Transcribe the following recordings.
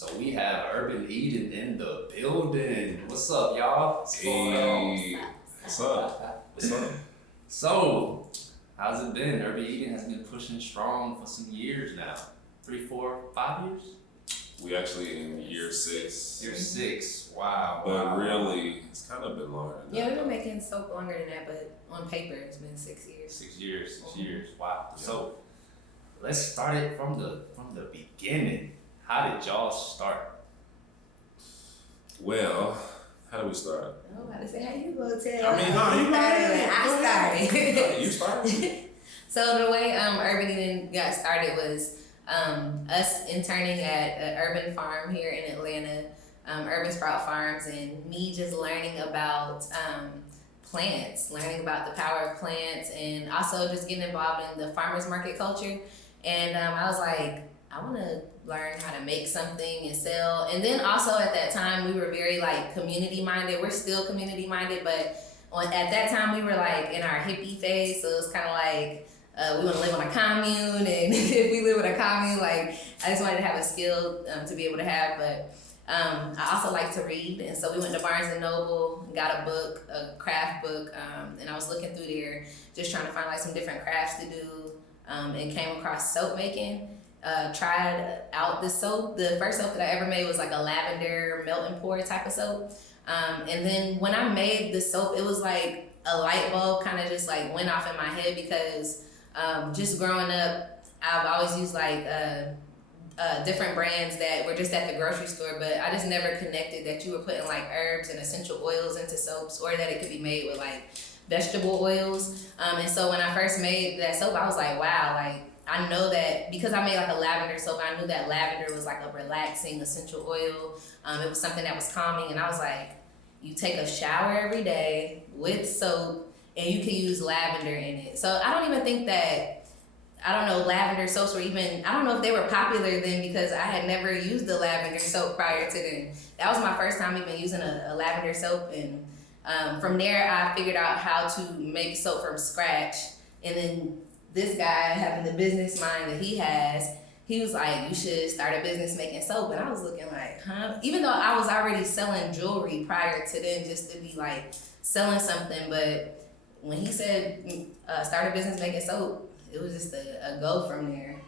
So we have Urban Eden in the building. What's up, y'all? What's going on? What's up? What's up? So, how's it been? Urban Eden has been pushing strong for some years now. 3, 4, 5 years? We actually in year 6. Year 6. Wow. But wow. really, it's kind of been longer than that. Yeah, we've been making soap longer than that, but on paper it's been 6 years. 6 years. 6 years. Wow. Yeah. So, let's start it from the beginning. How did y'all start? Well, how did we start? I was about to say, how you gonna tell? I mean, no, you I started. You started? So the way Urban Eden got started was us interning at an urban farm here in Atlanta, Urban Sprout Farms, and me just learning about plants, learning about the power of plants, and also just getting involved in the farmers market culture. And I was like, I want to learn how to make something and sell. And then also at that time, we were very like community minded. We're still community minded, but at that time we were like in our hippie phase. So it was kind of like, we want to live on a commune. And if we live in a commune, like I just wanted to have a skill to be able to have. But I also like to read. And so we went to Barnes and Noble, got a book, a craft book. And I was looking through there, just trying to find like some different crafts to do. And came across soap making. Tried out the soap. The first soap that I ever made was like a lavender melt and pour type of soap. And then when I made the soap, it was like a light bulb kind of just like went off in my head because just growing up, I've always used like different brands that were just at the grocery store, but I just never connected that you were putting like herbs and essential oils into soaps, or that it could be made with like vegetable oils. And so when I first made that soap, I was like, wow, like I know that because I made like a lavender soap, I knew that lavender was like a relaxing essential oil. It was something that was calming, and I was like, you take a shower every day with soap and you can use lavender in it. So I don't even think that, lavender soaps were even, I don't know if they were popular then because I had never used the lavender soap prior to then. That was my first time even using a lavender soap, and from there I figured out how to make soap from scratch. And then this guy, having the business mind that he has, he was like, you should start a business making soap. And I was looking like, huh? Even though I was already selling jewelry prior to then, just to be like selling something. But when he said, start a business making soap, it was just a go from there.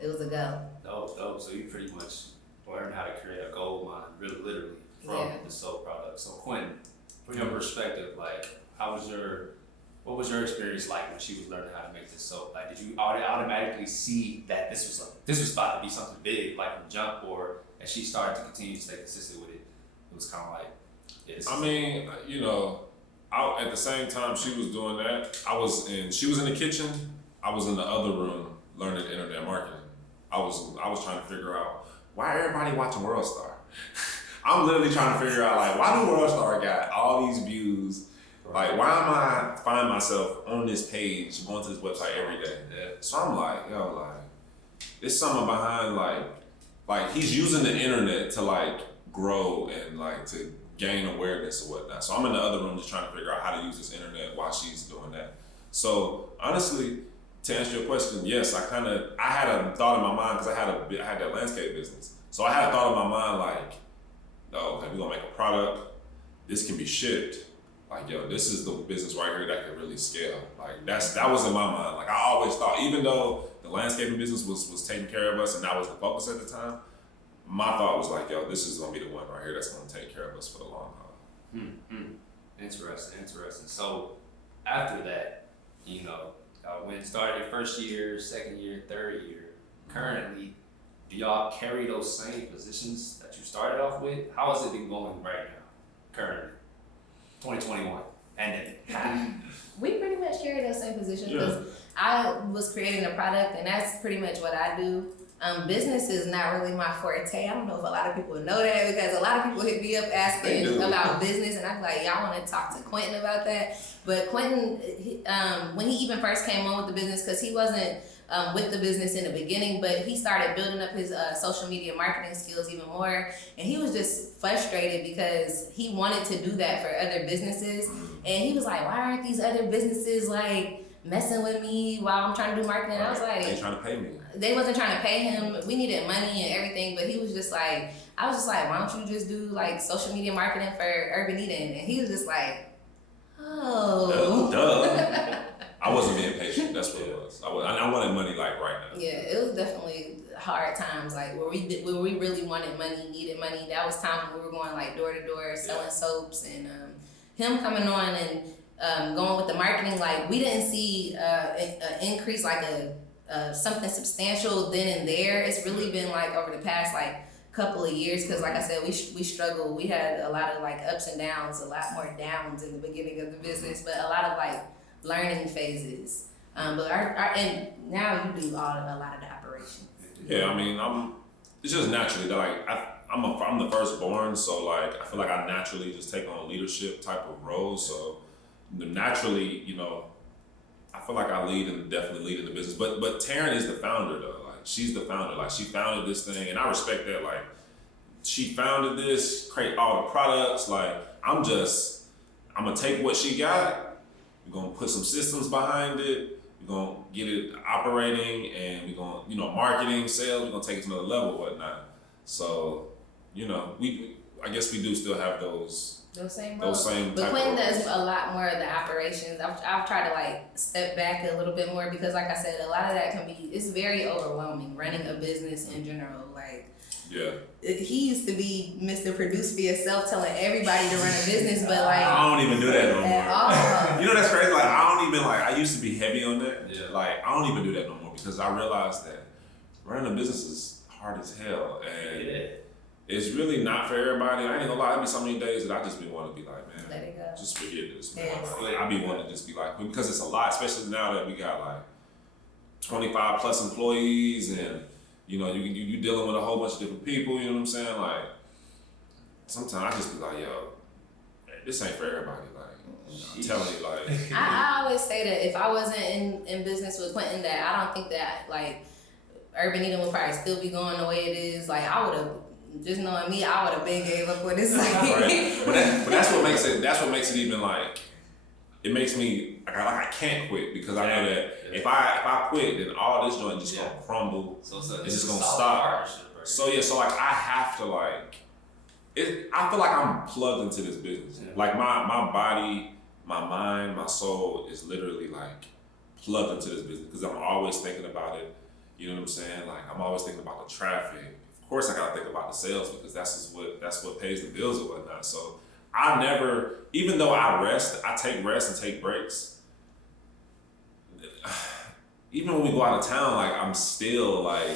It was a go. Dope. So you pretty much learned how to create a gold mine, really literally, from the soap product. So Quinton, from your perspective, like, what was your experience like when she was learning how to make this soap? Like, did you automatically see that this was about to be something big, like from jump, or as she started to continue to stay consistent with it, it was kind of like, I mean, at the same time she was doing that, she was in the kitchen, I was in the other room learning internet marketing. I was trying to figure out why everybody watching World Star. I'm literally trying to figure out like, why do World Star got all these views? Like, why am I finding myself on this page, going to this website every day? Yeah. So I'm like, there's something behind like he's using the internet to like grow and like to gain awareness or whatnot. So I'm in the other room just trying to figure out how to use this internet while she's doing that. So honestly, to answer your question, yes, I had a thought in my mind because I had that landscape business. So I had a thought in my mind like, oh, we're gonna make a product. This can be shipped. Like, yo, this is the business right here that can really scale. Like, that was in my mind. Like, I always thought, even though the landscaping business was taking care of us and that was the focus at the time, my thought was like, yo, this is gonna be the one right here that's gonna take care of us for the long haul. Interesting. So after that, when it started your first year, second year, third year, currently, do y'all carry those same positions that you started off with? How has it been going right now, currently? 2021, and then We pretty much carry those same positions because I was creating a product, and that's pretty much what I do. Business is not really my forte. I don't know if a lot of people know that because a lot of people hit me up asking about business, and I'm like, y'all want to talk to Quinton about that? But Quinton, when he even first came on with the business, because he wasn't with the business in the beginning, but he started building up his social media marketing skills even more, and he was just frustrated because he wanted to do that for other businesses, and he was like, why aren't these other businesses like messing with me while I'm trying to do marketing. I was like, they trying to pay me. They wasn't trying to pay him. We needed money and everything, but he was just like, I was just like, why don't you just do like social media marketing for Urban Eden? And he was just like, oh. Duh. I wasn't being patient. That's what it was. I wanted money like right now. Yeah, it was definitely hard times. Like where we really wanted money, needed money. That was time when we were going like door to door selling soaps, and him coming on and going with the marketing. Like we didn't see an increase like something substantial then and there. It's really been like over the past like couple of years, because like I said, we struggled. We had a lot of like ups and downs, a lot more downs in the beginning of the business, but a lot of like learning phases. But and now you do a lot of the operation. Yeah, I mean, it's just naturally that like I'm the firstborn, so like I feel like I naturally just take on leadership type of roles. So naturally, you know, I feel like I definitely lead in the business. But Terran is the founder though. Like she's the founder. Like she founded this thing, and I respect that. Like she founded this, create all the products. Like I'm gonna take what she got. We're gonna put some systems behind it. We're gonna get it operating, and we're gonna, you know, marketing, sales. We're gonna take it to another level, whatnot. So, you know, I guess we do still have those same roles. But Quinton does a lot more of the operations. I've tried to like step back a little bit more, because like I said, a lot of that it's very overwhelming running a business in general. Like, yeah, he used to be Mr. Produce for yourself, telling everybody to run a business, but like I don't even do that no more. All. You know, that's crazy. Like I don't even I used to be heavy on that. Yeah. Like I don't even do that no more, because I realized that running a business is hard as hell, and it's really not for everybody. I ain't gonna lie, there be so many days that I just be wanting to be like, man, let it go. Just forget this, man. Yes. Like, I be wanting to just be like, because it's a lot, especially now that we got like 25 plus employees, and you know, you dealing with a whole bunch of different people, you know what I'm saying? Like, sometimes I just be like, yo, this ain't for everybody. Like, I'm telling you, like. I always say that if I wasn't in business with Quinton, that I don't think that, like, Urban Eden would probably still be going the way it is. Like, I would have, just knowing me, I would have been gave up with this. Like, right. But that's what makes it even, like, it makes me, like I can't quit, because I know that if I quit, then all this joint just gonna crumble. So it's just gonna stop. So yeah, so like I have to like, I feel like I'm plugged into this business. Yeah. Like my body, my mind, my soul is literally like plugged into this business, because I'm always thinking about it. You know what I'm saying? Like I'm always thinking about the traffic. Of course I gotta think about the sales, because that's what pays the bills or whatnot. So I never, even though I take rest and take breaks. Even when we go out of town, like I'm still plugged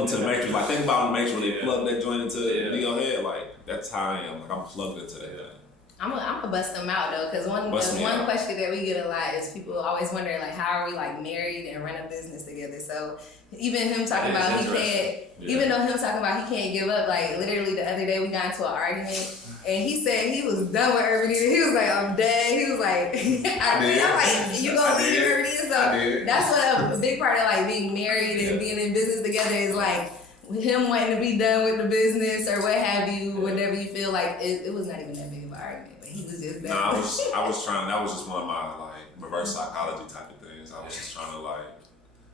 into the matrix. Like think about the matrix when they plug that joint into your head. Like that's how I am. Like I'm plugged into that. I'm gonna bust them out though, because one question that we get a lot is people always wonder like, how are we like married and run a business together? So even him talking about he can't, even though him talking about he can't give up, like literally the other day we got into an argument. And he said he was done with Urban Eden. He was like, I'm dead. He was like, I'm like, you gonna leave Urban Eden? So that's what a big part of like being married and being in business together is, like him wanting to be done with the business or what have you, whatever you feel like. It was not even that big of an argument, but he was just done. No, I was trying, that was just one of my like reverse psychology type of things. I was just trying to like,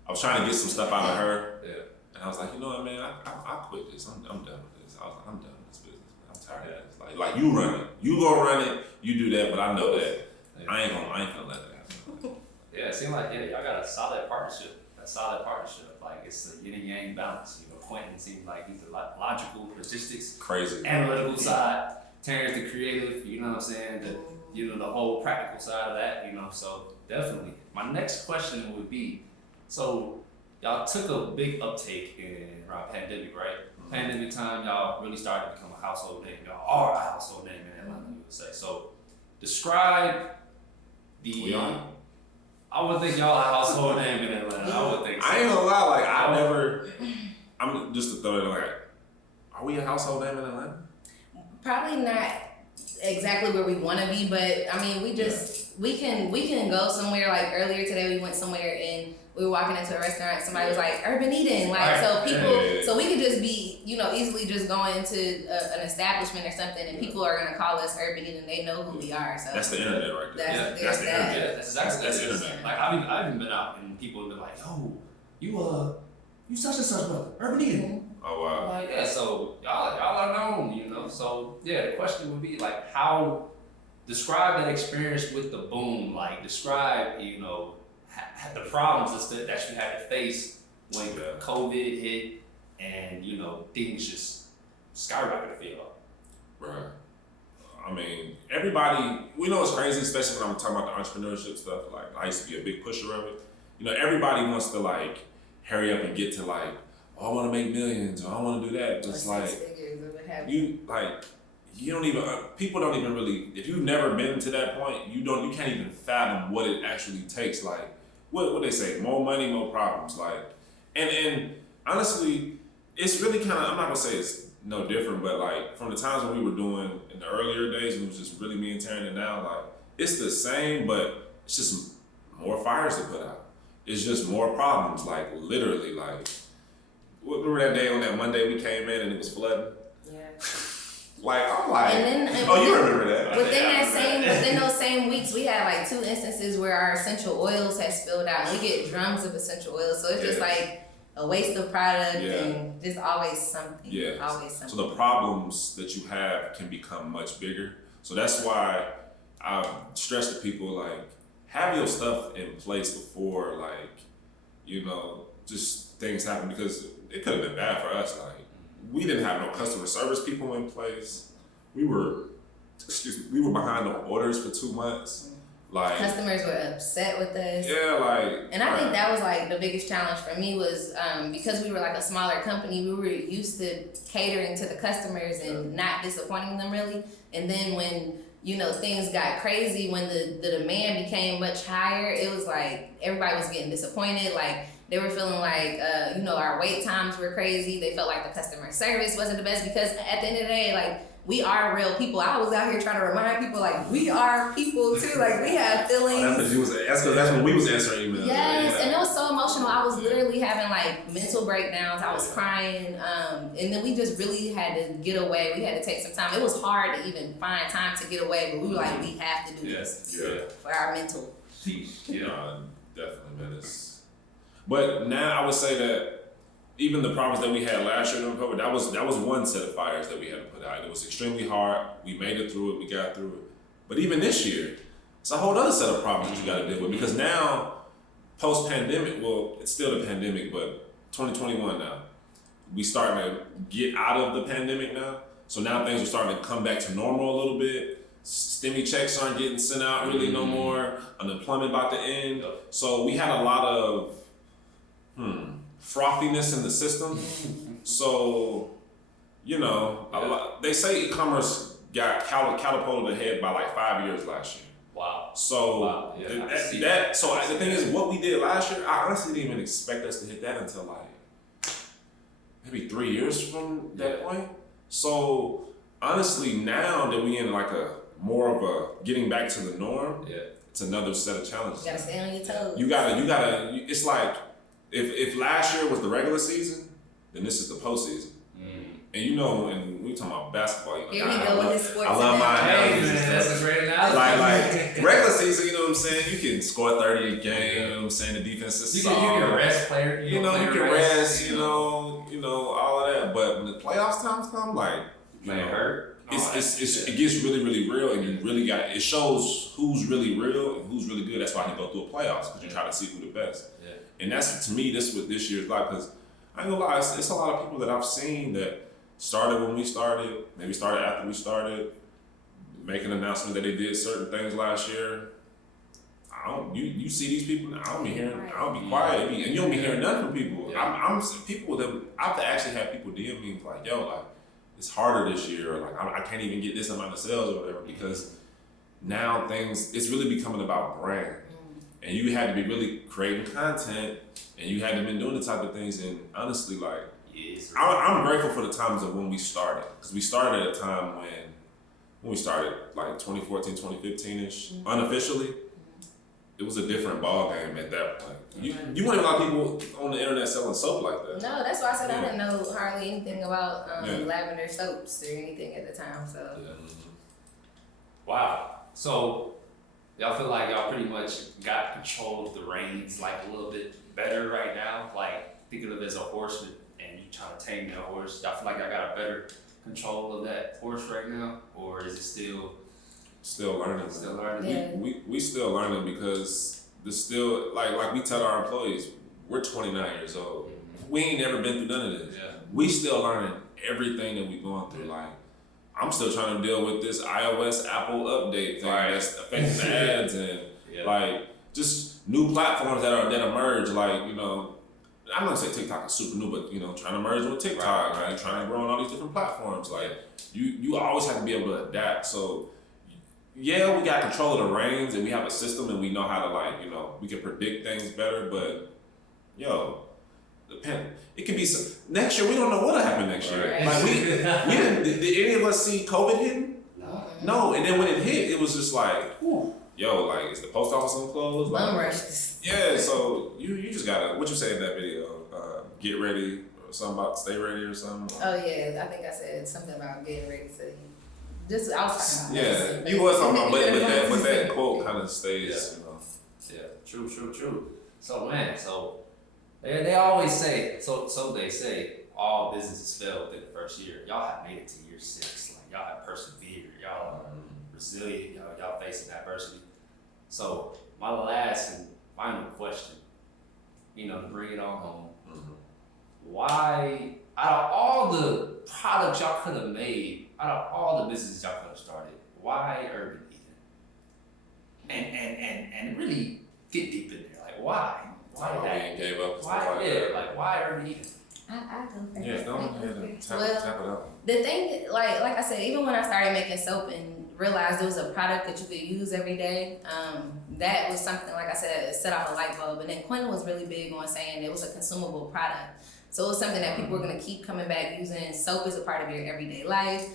I was trying to get some stuff out of her. Yeah. And I was like, you know what, man, I quit this. I'm done with this. I was like, I'm done with this business. I'm tired of this. Like you run it. You go run it. You do that, but I know that I ain't gonna let that happen. Yeah, it seemed like y'all got a solid partnership. Like it's a yin and yang balance. You know, Quinton seems like he's the logical, logistics, crazy, analytical side. Terran's the creative. You know what I'm saying? The whole practical side of that. You know, so definitely. My next question would be, so y'all took a big uptake in around pandemic, right? Pandemic time, y'all really started to become a household name. Y'all are a household name in Atlanta, you would say. So, describe the. We are? I would think y'all a household name in Atlanta. I would think so. I ain't gonna lie, like I'm just to throw it like, are we a household name in Atlanta? Probably not exactly where we want to be, but I mean, we can go somewhere. Like earlier today, we went somewhere in we were walking into a restaurant, somebody was like, urban eating. Like, Right. so people, Yeah. so we could just be, easily just going into an establishment or something, and people are gonna call us urban eating, they know who we are. So That's the internet right there. That's- That's the there's that. internet. Yeah, that's exactly That's what it is. internet. Like I've even been out and people have been like, "Yo, you such and such brother, urban eating." Oh I'm wow. like, yeah, so y'all are known, So yeah, the question would be like, how describe that experience with the boom? Like describe, the problems that you had to face when COVID hit and things just skyrocketed for y'all. Right. I mean, everybody, we know it's crazy, especially when I'm talking about the entrepreneurship stuff. Like, I used to be a big pusher of it. Everybody wants to like hurry up and get to like, oh, I want to make millions, or I want to do that. But it's like, you don't even, people don't even really, if you've never been to that point, you can't even fathom what it actually takes. Like, what they say, more money, more problems. Like, and honestly, it's really kind of, I'm not gonna say it's no different, but like from the times when we were doing in the earlier days, it was just really me and Terran, and now like it's the same, but it's just more fires to put out. It's just more problems, like literally, like remember that day on that Monday we came in and it was flooding? Yeah. Like I'm like, and you remember that? Within those same weeks, we had like 2 instances where our essential oils had spilled out. We get drums of essential oils, so it's just like a waste of product and just always something. Yeah. Always something. So the problems that you have can become much bigger. So that's why I stress to people, like, have your stuff in place before, like, just things happen, because it could have been bad for us. Like, we didn't have no customer service people in place. We were behind on orders for 2 months. Like, customers were upset with us. Yeah, like. And I think that was like the biggest challenge for me was because we were like a smaller company, we were used to catering to the customers and not disappointing them really. And then when things got crazy, when the demand became much higher, it was like everybody was getting disappointed. Like they were feeling like our wait times were crazy. They felt like the customer service wasn't the best, because at the end of the day, like, we are real people. I was out here trying to remind people, like, we are people too. Like, we have feelings. That's when we was answering emails. Yes, and it was so emotional. I was literally having like mental breakdowns. I was crying, and then we just really had to get away. We had to take some time. It was hard to even find time to get away, but we were like, we have to do this for our mental. Yeah, definitely, man. But now I would say that even the problems that we had last year during COVID, that was one set of fires that we had to put out. It was extremely hard. We made it through it. We got through it. But even this year, it's a whole other set of problems that you got to deal with, because now, post-pandemic, well, it's still the pandemic, but 2021 now, we starting to get out of the pandemic now. So now things are starting to come back to normal a little bit. Stimmy checks aren't getting sent out really no more. Unemployment about to end. So we had a lot of frothiness in the system. So, they say e-commerce got catapulted ahead by like 5 years last year. Wow. So the thing is, what we did last year, I honestly didn't even expect us to hit that until like maybe 3 years from that point. So honestly, now that we in like a more of a getting back to the norm, it's another set of challenges. You gotta stay on your toes. You gotta. It's like if last year was the regular season, then this is the postseason. And and we talking about basketball. Here we go with his sports. I love my analogies. That's a great analogy. Like regular season, you know what I'm saying? You can score 30 a game. You know what I'm saying? The defense is solid. You can rest player. You can rest. All of that. But when the playoffs times come, like hurt. It gets really, really real, and you really got. It shows who's really real and who's really good. That's why you go through a playoffs, because you try to see who the best. Yeah. And that's, to me, this what this year's like, because I ain't gonna lie, it's a lot of people that I've seen that started when we started, maybe started after we started, make an announcement that they did certain things last year. You see these people now, I don't be quiet, and you don't be hearing nothing from people. Yeah. People that I've actually had people DM me like, yo, like, it's harder this year, or like I can't even get this amount of sales or whatever, because now it's really becoming about brand. And you had to be really creating content, and you had to been doing the type of things. And honestly, like, I'm grateful for the times of when we started, because we started at a time when we started, like 2014, 2015-ish, unofficially. it was a different ball game at that point. You weren't a lot of people on the internet selling soap like that. No, that's why I said I didn't know hardly anything about lavender soaps or anything at the time. So. Wow. So y'all feel like y'all pretty much got control of the reins like a little bit better right now? Like thinking of it as a horse and you trying to tame that horse. Y'all feel like y'all got a better control of that horse right now? Or is it still learning? Still learning? Yeah. We still learning because there's still like we tell our employees, we're 29 years old. We ain't never been through none of this. Yeah. We still learning everything that we going through. Like I'm still trying to deal with this iOS Apple update thing that's affecting the ads and like just new platforms that emerge. Like, you know, I'm not gonna say TikTok is super new, but you know, trying to merge with TikTok, right? Trying to grow on all these different platforms. Like you always have to be able to adapt. So yeah, we got control of the reins and we have a system and we know how to like, you know, we can predict things better, but it could be next year. We don't know what'll happen next year. Right. Like we didn't. Did any of us see COVID hitting? No. And then when it hit, it was just like, yo, like is the post office gonna close? Bum Like, rushes. yeah. So you just gotta what you say in that video? Get ready or something about stay ready or something. Oh yeah, I think I said something about getting ready to. Just I was talking about. Yeah, you was talking about, but that quote kind of stays. You know. Yeah. True. So man, they always say, so they say, all businesses fail within the first year. Y'all have made it to year 6. Like y'all have persevered. Y'all are resilient. Y'all facing adversity. So my last and final question, to bring it on home. Why, out of all the products y'all could have made, out of all the businesses y'all could have started, why Urban Eden? And really get deep in there. Like why? Why that? Gave up. Why Urban Eden? I go first. Yeah, go ahead and tap it out. The thing, like I said, even when I started making soap and realized it was a product that you could use every day, that was something, like I said, set off a light bulb. And then Quinton was really big on saying it was a consumable product. So it was something that people were going to keep coming back using. Soap is a part of your everyday life.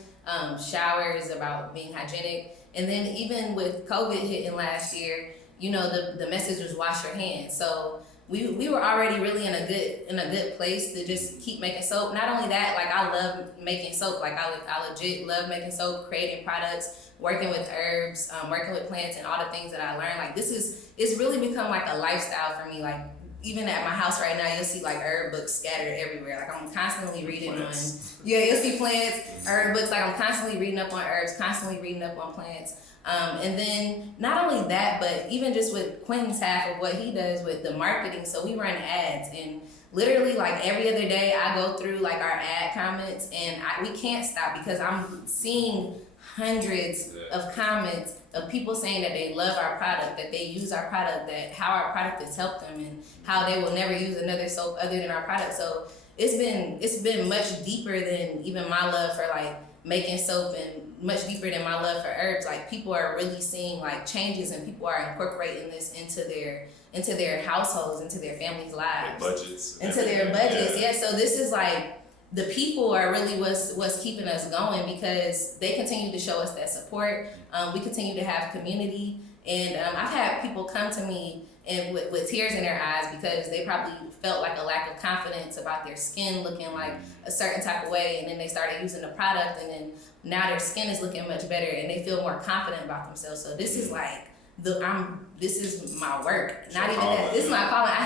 Shower is about being hygienic. And then even with COVID hitting last year, the message was wash your hands. So we were already really in a good place to just keep making soap. Not only that, like I love making soap. Like I legit love making soap, creating products, working with herbs, working with plants, and all the things that I learned. Like it's really become like a lifestyle for me. Like even at my house right now, you'll see like herb books scattered everywhere. Like I'm constantly reading plants. You'll see plants, herb books. Like I'm constantly reading up on herbs, constantly reading up on plants. And then not only that, but even just with Quinton's half of what he does with the marketing. So we run ads, and literally like every other day I go through like our ad comments, and we can't stop because I'm seeing hundreds of comments of people saying that they love our product, that they use our product, that how our product has helped them, and how they will never use another soap other than our product. So it's been much deeper than even my love for like making soap, and much deeper than my love for herbs. Like people are really seeing like changes, and people are incorporating this into their households, into their families' lives, their budgets. Yeah. So this is like the people are really what's keeping us going, because they continue to show us that support. We continue to have community, and I've had people come to me and with tears in their eyes because they probably felt like a lack of confidence about their skin looking like a certain type of way, and then they started using the product, and then now their skin is looking much better and they feel more confident about themselves. So this is like this is my work. Not even that. This is my calling. I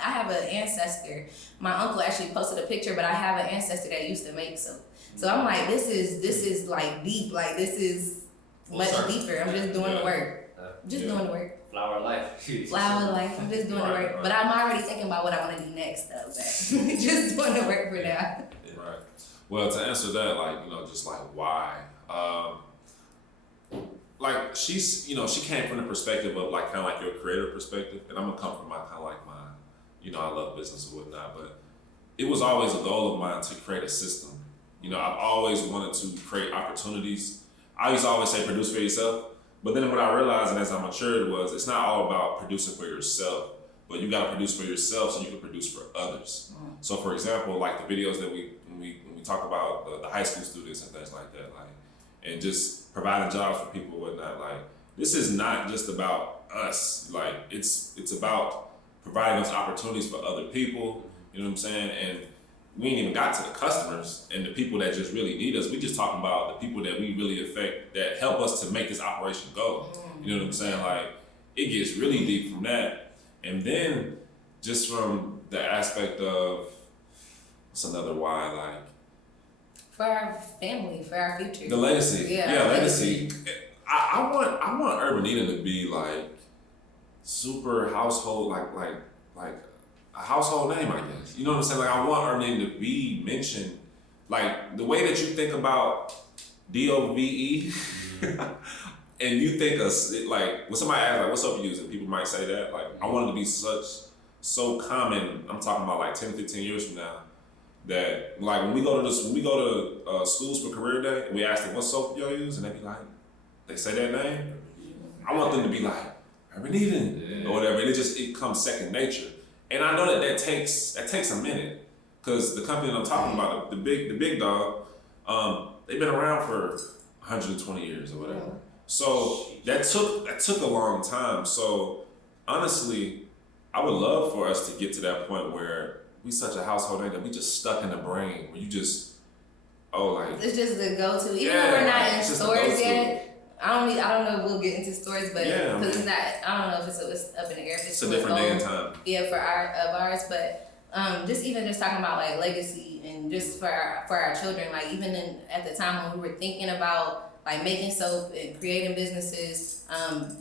have an ancestor. My uncle actually posted a picture, but I have an ancestor that used to make soap. So I'm like, this is like deep. Like this is much deeper. I'm just doing the work. Doing the work. Flower life. Flower life. I'm just doing the work. But I'm already thinking about what I want to do next, though. But just doing the work for now. Right. Well, to answer that, like, just like why, like she's, she came from the perspective of like kind of like your creative perspective, and I'm gonna come from my kind of like my, I love business and whatnot, but it was always a goal of mine to create a system. I've always wanted to create opportunities. I used to always say produce for yourself. But then what I realized, and as I matured, was it's not all about producing for yourself, but you got to produce for yourself so you can produce for others. So, for example, like the videos that when we talk about the high school students and things like that, like, and just providing jobs for people and whatnot, like, this is not just about us. Like it's about providing us opportunities for other people. You know what I'm saying? And we ain't even got to the customers and the people that just really need us. We just talking about the people that we really affect, that help us to make this operation go. You know what I'm saying? Like, it gets really deep from that. And then just from the aspect of, what's another why? Like, for our family, for our future. the legacy. Yeah, Legacy. I want Urban Eden to be like super household, like a household name, I guess. You know what I'm saying? Like, I want Urban Eden to be mentioned, like the way that you think about DOVE, and you think of, like, when somebody asks, like, what's up using? People might say that. Like, I want it to be so common. I'm talking about like 10, 15 years from now. That, like, when we go to schools for career day, and we ask them what soap y'all use, and they be like, they say that name. I want them to be like Urban Eden or whatever. And it comes second nature. And I know that takes a minute, because the company that I'm talking about, the big dog, they've been around for 120 years or whatever. So that took a long time. So honestly, I would love for us to get to that point where we such a household name that we just stuck in the brain, where you just, it's just the go-to. Even though we're not in stores yet, I don't know if we'll get into stores, but because it's not, I don't know if it's up in the air. If it's a different day and time. Yeah, for ours, but just talking about like legacy and just for our children, like even at the time when we were thinking about like making soap and creating businesses,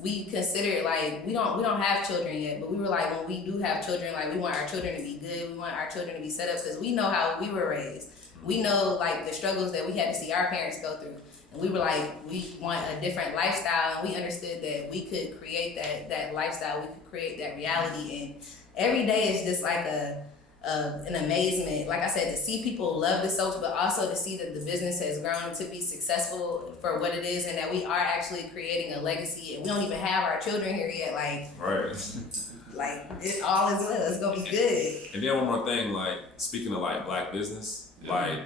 we considered, like, we don't have children yet, but we were like, when we do have children, like, we want our children to be good, we want our children to be set up, because we know how we were raised. We know like the struggles that we had to see our parents go through. And we were like, we want a different lifestyle, and we understood that we could create that lifestyle, we could create that reality. And every day is just like an amazement. Like I said, to see people love the soaps, but also to see that the business has grown to be successful for what it is, and that we are actually creating a legacy. And we don't even have our children here yet. Like, right. Like, it all is well. It's gonna be good. And then one more thing, like, speaking of like Black business, like,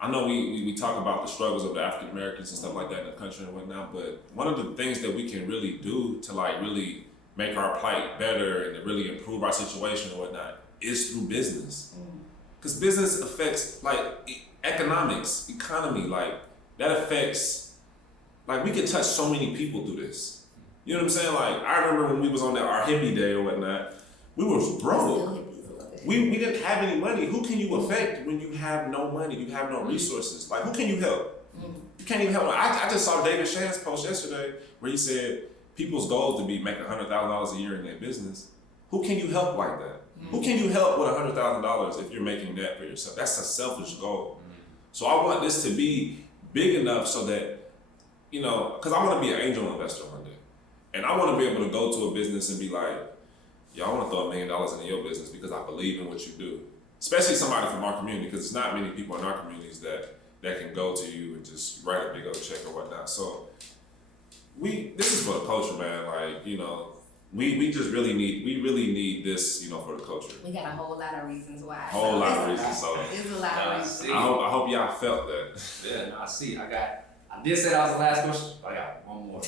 I know we talk about the struggles of the African Americans and stuff like that in the country and whatnot, but one of the things that we can really do to like really make our plight better and to really improve our situation and whatnot is through business. Because business affects like economics, economy, like that affects, like we can touch so many people through this. You know what I'm saying? Like, I remember when we was on our hippie day or whatnot, we were broke. We didn't have any money. Who can you affect when you have no money, you have no resources? Like, who can you help? You can't even help. I just saw David Shan's post yesterday where he said people's goals to be making $100,000 a year in their business. Who can you help like that? Who can you help with $100,000 if you're making that for yourself? That's a selfish goal. So I want this to be big enough so that, you know, because I want to be an angel investor one day. And I want to be able to go to a business and be like, I want to throw $1 million into your business because I believe in what you do. Especially somebody from our community, because it's not many people in our communities that can go to you and just write a big old check or whatnot. So this is for the culture, man. Like, you know, we really need this, you know, for the culture. We got a whole lot of reasons why. Whole lot of reasons. So it's a lot of reasons. I hope y'all felt that. Yeah, no, I see. I did say that was the last question. I got one more.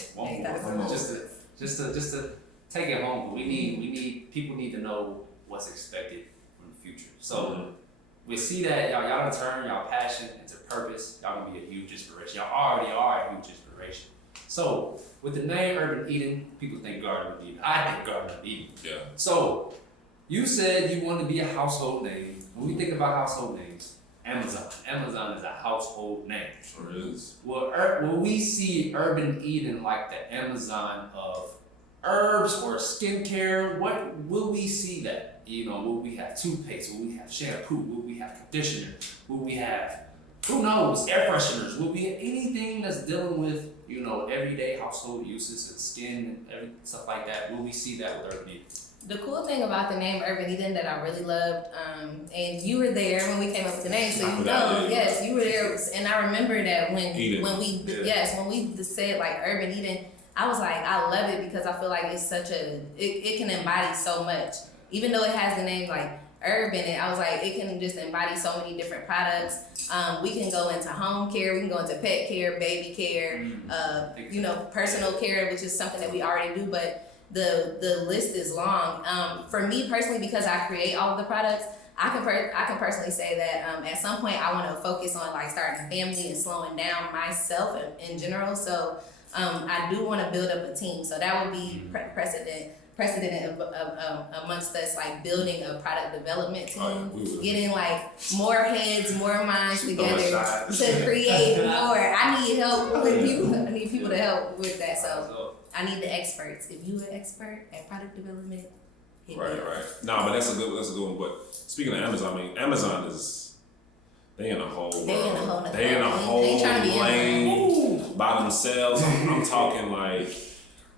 Just to take it home. People need to know what's expected from the future. So we see that y'all gonna turn y'all passion into purpose. Y'all gonna be a huge inspiration. Y'all already are a huge inspiration. So with the name Urban Eden, people think Garden of Eden. I think Garden of Eden. Yeah. So you said you want to be a household name. When we think about household names, Amazon is a household name. Sure is. Will we see Urban Eden like the Amazon of herbs or skincare? What will we see that? You know, will we have toothpaste? Will we have shampoo? Will we have conditioner? Will we have, who knows, air fresheners? Will we have anything that's dealing with, you know, everyday household uses and skin and stuff like that? Will we see that with Urban Eden? The cool thing about the name Urban Eden that I really loved, and you were there when we came up with the name, so you know, yes, you were there, and I remember that when we said like Urban Eden, I was like, I love it because I feel like it's such it can embody so much. Even though it has the name like herb in it, I was like, it can just embody so many different products. We can go into home care, we can go into pet care, baby care, you know, personal care, which is something that we already do, but the list is long. For me personally, because I create all of the products, I can personally say that at some point I want to focus on like starting a family and slowing down myself in general. So I do want to build up a team. So that would be precedent amongst us, like building a product development team, getting like more heads, more minds together to create more. I need help with people. I need people to help with that. So I need the experts. If you an expert at product development, right. No, but that's a good one. But speaking of Amazon, I mean, Amazon is they in a whole lane by themselves. I'm talking like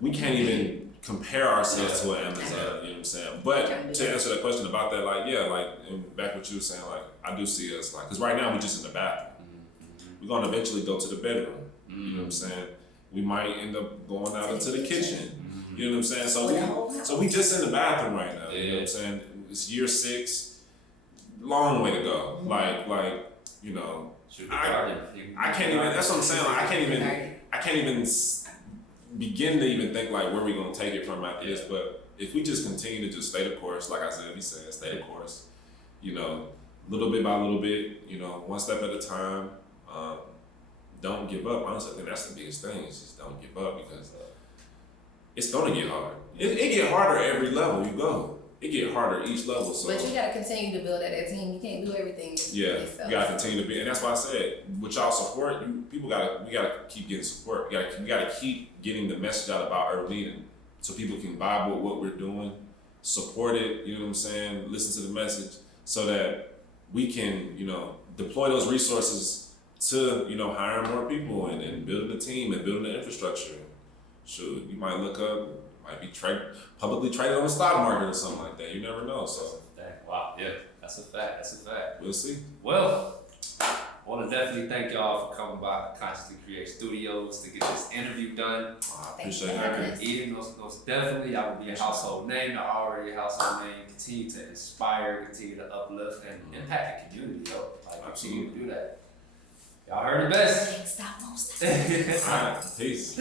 we can't even compare ourselves to an Amazon, you know what I'm saying? But to answer that question about that, like, yeah, like, and back what you were saying, like, I do see us, like, because right now we're just in the bathroom. We're going to eventually go to the bedroom, you know what I'm saying? We might end up going out into the kitchen, you know what I'm saying? So we just in the bathroom right now, you know what I'm saying? It's year 6, long way to go. Like, you know, I can't even, that's what I'm saying, like, I can't even begin to even think like where we gonna take it from after this, but if we just continue to just stay the course, like I said, stay the course, you know, little bit by little bit, you know, one step at a time. Don't give up. Honestly, I think that's the biggest thing. Is just don't give up because it's gonna get hard. It get harder every level you go. It get harder each level. So, but you gotta continue to build that team. You can't do everything. Yourself. You gotta continue to be, and that's why I said, with y'all support, we gotta keep getting support. We gotta keep getting the message out about urban leading, so people can vibe with what we're doing, support it. You know what I'm saying? Listen to the message, so that we can, you know, deploy those resources to, you know, hiring more people and building a team and building the infrastructure. Sure, you might look up. Might be publicly traded on the stock market or something like that. You never know. So wow, yeah, that's a fact. We'll see. Well, I want to definitely thank y'all for coming by Consciously Create Studios to get this interview done. I appreciate that. Eden, most definitely, I will be a household name. You're already a household name. Continue to inspire, continue to uplift, and impact the community, yo. Like, continue to do that. Y'all heard it best. Can't stop, won't stop. All right, peace.